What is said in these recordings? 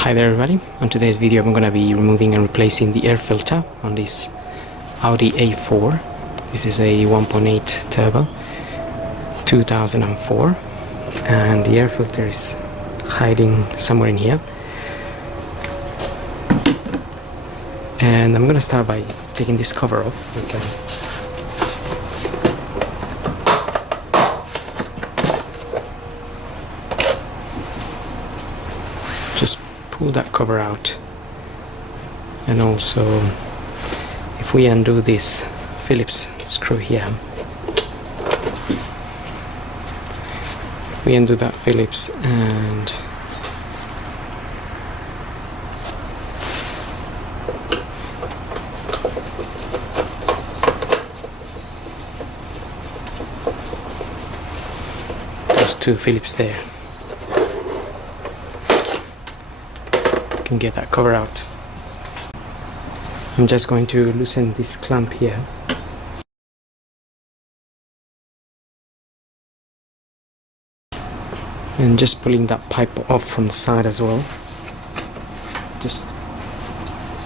Hi there everybody, on today's video I'm going to be removing and replacing the air filter on this Audi A4. This is a 1.8 turbo 2004 and the air filter is hiding somewhere in here. And I'm going to start by taking this cover off. Just pull that cover out, and also if we undo this Phillips screw here, if we undo that Phillips and those two Phillips there, can get that cover out. I'm just going to loosen this clamp here. And just pulling that pipe off from the side as well. Just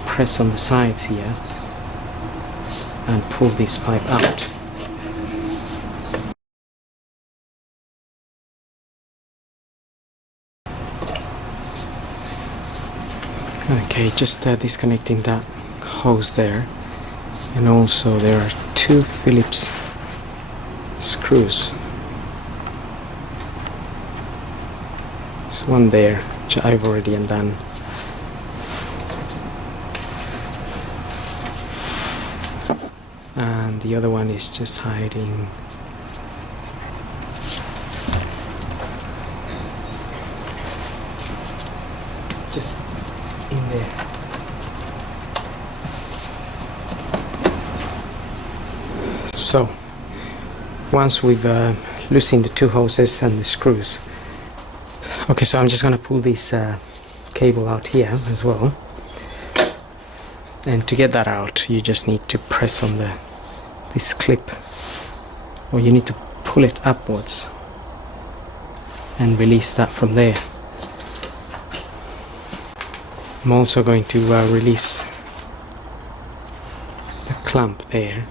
press on the sides here and pull this pipe out. Okay, just disconnecting that hose there, and also there are two Phillips screws. There's one there which I've already undone. And the other one is just hiding just in there. So once we've loosened the two hoses and the screws, okay, so I'm just gonna pull this cable out here as well, and to get that out you just need to press on this clip, or you need to pull it upwards and release that from there. I'm also going to release the clamp there.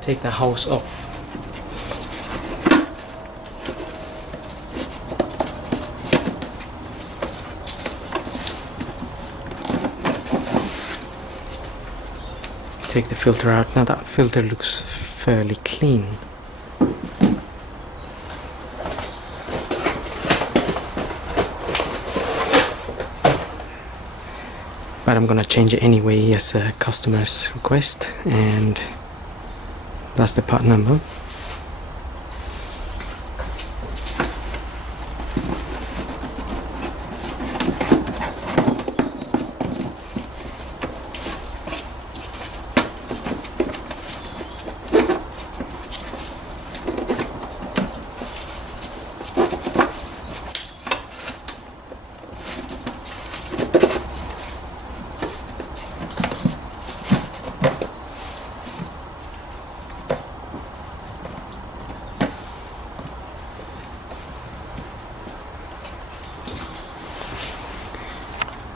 Take the hose off. Take the filter out. Now that filter looks fairly clean. But I'm gonna change it anyway as a customer's request, and that's the part number.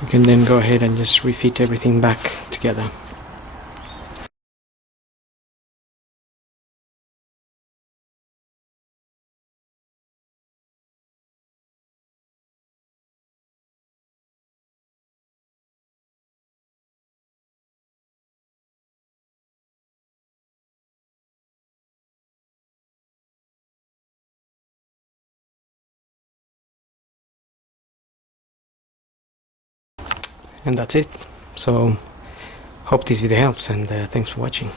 You can then go ahead and just refit everything back together. And that's it. So hope this video helps, and thanks for watching.